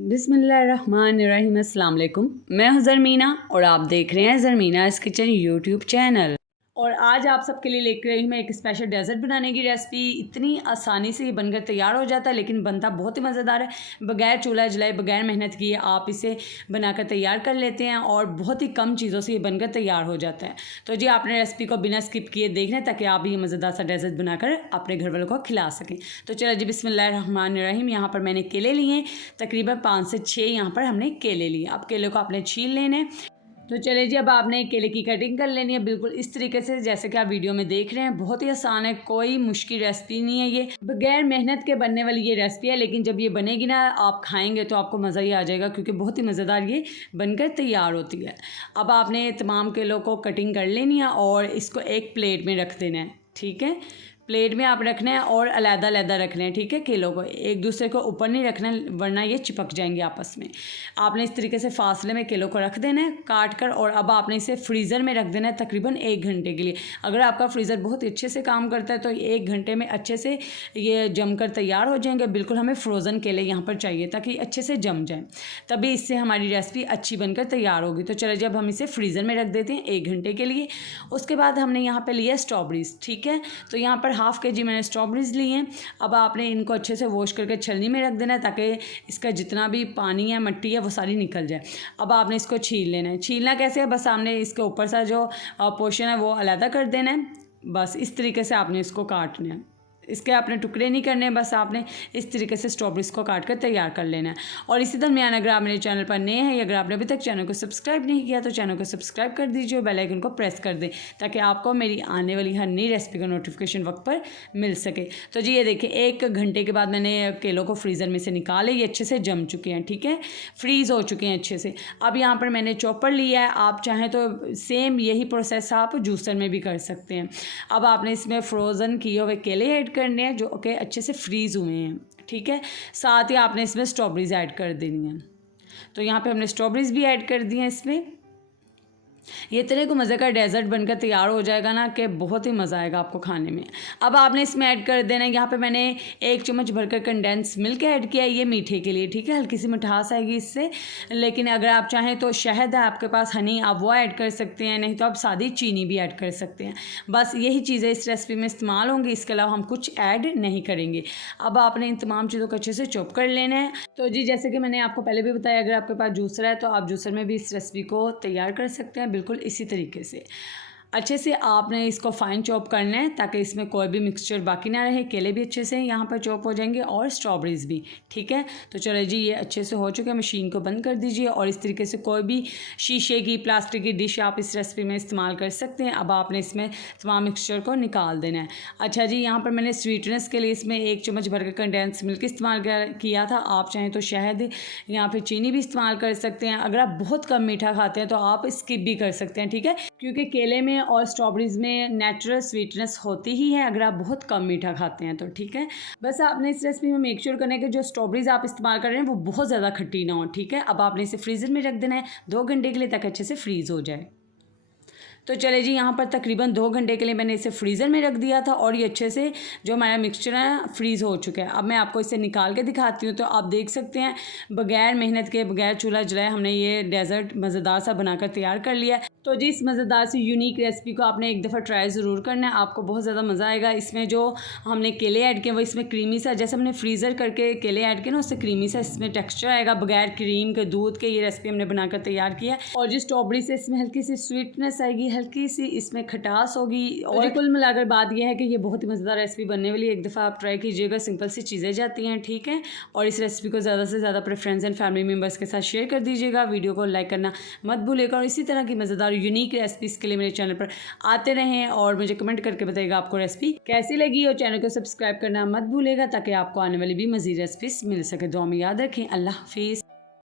बिस्मिल्लाहिर्रहमानिर्रहीम। अस्सलाम वालेकुम। मैं हूं ज़रमीना और आप देख रहे हैं ज़रमीनाज़ किचन यूट्यूब चैनल। और आज आप सबके लिए लेकर आई हूँ मैं एक स्पेशल डेज़र्ट बनाने की रेसिपी। इतनी आसानी से ये बनकर तैयार हो जाता है, लेकिन बनता बहुत ही मज़ेदार है। बगैर चूल्हा जलाए, बगैर मेहनत किए आप इसे बनाकर तैयार कर लेते हैं और बहुत ही कम चीज़ों से ये बनकर तैयार हो जाता है। तो जी आपने रेसिपी को बिना स्किप किए देखना है ताकि आप भी ये मज़ेदार सा डेज़र्ट बनाकर अपने घर वालों को खिला सकें। तो चलो जी बिस्मिल्लाहिर्रहमानिर्रहीम। यहाँ पर मैंने केले लिए हैं, तकरीबन 5 से 6 यहाँ पर हमने केले लिए। अब केले को आपने छील लेने। तो चलिए जी अब आपने केले की कटिंग कर लेनी है बिल्कुल इस तरीके से जैसे कि आप वीडियो में देख रहे हैं। बहुत ही आसान है, कोई मुश्किल रेसिपी नहीं है, ये बगैर मेहनत के बनने वाली ये रेसिपी है। लेकिन जब ये बनेगी ना आप खाएंगे तो आपको मज़ा ही आ जाएगा, क्योंकि बहुत ही मज़ेदार ये बनकर तैयार होती है। अब आपने तमाम केलों को कटिंग कर लेनी है और इसको एक प्लेट में रख देना है। ठीक है, प्लेट में आप रखना है और अलग-अलग रखना है। ठीक है, केलों को एक दूसरे को ऊपर नहीं रखना है, वरना ये चिपक जाएंगे आपस में। आपने इस तरीके से फासले में केलों को रख देना है काट कर, और अब आपने इसे फ्रीज़र में रख देना है तकरीबन 1 घंटे के लिए। अगर आपका फ्रीज़र बहुत अच्छे से काम करता है तो 1 घंटे में अच्छे से ये जम कर तैयार हो जाएंगे। बिल्कुल हमें फ्रोज़न केले यहाँ पर चाहिए ताकि अच्छे से जम जाए, तभी इससे हमारी रेसिपी अच्छी बनकर तैयार होगी। तो चलो जब हम इसे फ्रीज़र में रख देते हैं 1 घंटे के लिए। उसके बाद हमने यहाँ पर लिया स्ट्रॉबेरीज़। ठीक है, तो यहाँ पर हाफ़ kg मैंने स्ट्रॉबेरीज़ ली हैं। अब आपने इनको अच्छे से वॉश करके छलनी में रख देना है ताकि इसका जितना भी पानी है, मिट्टी है, वो सारी निकल जाए। अब आपने इसको छील लेना है। छीलना कैसे है, बस आपने इसके ऊपर सा जो पोर्शन है वो अलग कर देना है। बस इस तरीके से आपने इसको काटना है, इसके आपने टुकड़े नहीं करने, बस आपने इस तरीके से स्ट्रॉबेरीज़ को काट कर तैयार कर लेना है। और इसी दरमियान अगर आप मेरे चैनल पर नए हैं या अगर आपने अभी तक चैनल को सब्सक्राइब नहीं किया तो चैनल को सब्सक्राइब कर दीजिए और बेल आइकन को प्रेस कर दें ताकि आपको मेरी आने वाली हर नई रेसिपी का नोटिफिकेशन वक्त पर मिल सके। तो जी ये देखिए 1 घंटे के बाद मैंने केलों को फ्रीज़र में से निकाले, ये अच्छे से जम चुके हैं। ठीक है, फ्रीज़ हो चुके हैं अच्छे से। अब यहाँ पर मैंने चॉपर लिया है, आप चाहें तो सेम यही प्रोसेस आप जूसर में भी कर सकते हैं। अब आपने इसमें फ्रोज़न किए हुए केले ऐड करने हैं जो कि अच्छे से फ्रीज़ हुए हैं। ठीक है, साथ ही आपने इसमें स्ट्रॉबेरीज़ ऐड कर देनी है। तो यहाँ पे हमने स्ट्रॉबेरीज़ भी ऐड कर दी हैं इसमें। ये तरह को मज़े का डेज़र्ट बनकर तैयार हो जाएगा ना कि बहुत ही मज़ा आएगा आपको खाने में। अब आपने इसमें ऐड कर देना है, यहाँ पे मैंने 1 चम्मच भरकर कंडेंस मिल्क ऐड किया है, ये मीठे के लिए। ठीक है, हल्की सी मिठास आएगी इससे। लेकिन अगर आप चाहें तो शहद है आपके पास, हनी, आप वो ऐड कर सकते हैं, नहीं तो आप सादी चीनी भी ऐड कर सकते हैं। बस यही चीज़ें इस रेसिपी में इस्तेमाल होंगी, इसके अलावा हम कुछ ऐड नहीं करेंगे। अब आपने इन तमाम चीज़ों को अच्छे से चॉप कर लेना है। तो जी जैसे कि मैंने आपको पहले भी बताया, अगर आपके पास जूसर है तो आप जूसर में भी इस रेसिपी को तैयार कर सकते हैं बिल्कुल इसी तरीके से। अच्छे से आपने इसको फाइन चॉप करना है ताकि इसमें कोई भी मिक्सचर बाकी ना रहे। केले भी अच्छे से यहाँ पर चॉप हो जाएंगे और स्ट्रॉबेरीज़ भी। ठीक है, तो चलो जी ये अच्छे से हो चुके हैं। मशीन को बंद कर दीजिए और इस तरीके से कोई भी शीशे की, प्लास्टिक की डिश आप इस रेसिपी में इस्तेमाल कर सकते हैं। अब आपने इसमें तमाम मिक्सचर को निकाल देना है। अच्छा जी, यहाँ पर मैंने स्वीटनेस के लिए इसमें 1 चम्मच भर के कंडेंस मिल्क इस्तेमाल किया था। आप चाहें तो शहद या फिर चीनी भी इस्तेमाल कर सकते हैं। अगर आप बहुत कम मीठा खाते हैं तो आप स्किप भी कर सकते हैं। ठीक है, क्योंकि केले में और स्ट्रॉबेरीज़ में नेचुरल स्वीटनेस होती ही है अगर आप बहुत कम मीठा खाते हैं तो। ठीक है, बस आपने इस रेसिपी में मेक श्योर करना है कि जो स्ट्रॉबेरीज़ आप इस्तेमाल कर रहे हैं वो बहुत ज़्यादा खट्टी ना हो। ठीक है, अब आपने इसे फ्रीज़र में रख देना है 2 घंटे के लिए ताकि अच्छे से फ्रीज़ हो जाए। तो चले जी यहाँ पर तकरीबन 2 घंटे के लिए मैंने इसे फ्रीज़र में रख दिया था और ये अच्छे से जो हमारा मिक्सचर है फ्रीज़ हो चुका है। अब मैं आपको इसे निकाल के दिखाती हूँ। तो आप देख सकते हैं बगैर मेहनत के, बगैर चूल्हा जलाए हमने ये डेज़र्ट मज़ेदार सा बनाकर तैयार कर लिया है। तो जी इस मज़ेदार सी यूनिक रेसिपी को आपने एक दफ़ा ट्राई ज़रूर करना है, आपको बहुत ज़्यादा मज़ा आएगा। इसमें जो हमने केले ऐड किए वो इसमें क्रीमी सा, जैसे हमने फ्रीज़र करके केले ऐड किए ना उससे क्रीमी सा इसमें टेक्स्चर आएगा। बगैर क्रीम के, दूध के ये रेसिपी हमने बनाकर तैयार किया है। और जो स्ट्रॉबेरी से इसमें हल्की सी स्वीटनेस आएगी, हल्की सी इसमें खटास होगी। और कुल मिलाकर बात यह है कि ये बहुत ही मज़ेदार रेसिपी बनने वाली है। एक दफ़ा आप ट्राई कीजिएगा, सिंपल सी चीज़ें जाती हैं। ठीक है, और इस रेसिपी को ज़्यादा से ज़्यादा अपने फ्रेंड्स एंड फैमिली मेम्बर्स के साथ शेयर कर दीजिएगा। वीडियो को लाइक करना मत भूलिएगा और इसी तरह की मज़ेदार यूनिक रेसिपीज़ के लिए मेरे चैनल पर आते रहें और मुझे कमेंट करके बताइएगा आपको रेसिपी कैसी लगी। और चैनल को सब्सक्राइब करना मत भूलिएगा ताकि आपको आने वाली भी मज़ीद रेसिपीज़ मिल सके। दुआ में याद रखें। अल्लाह हाफिज़।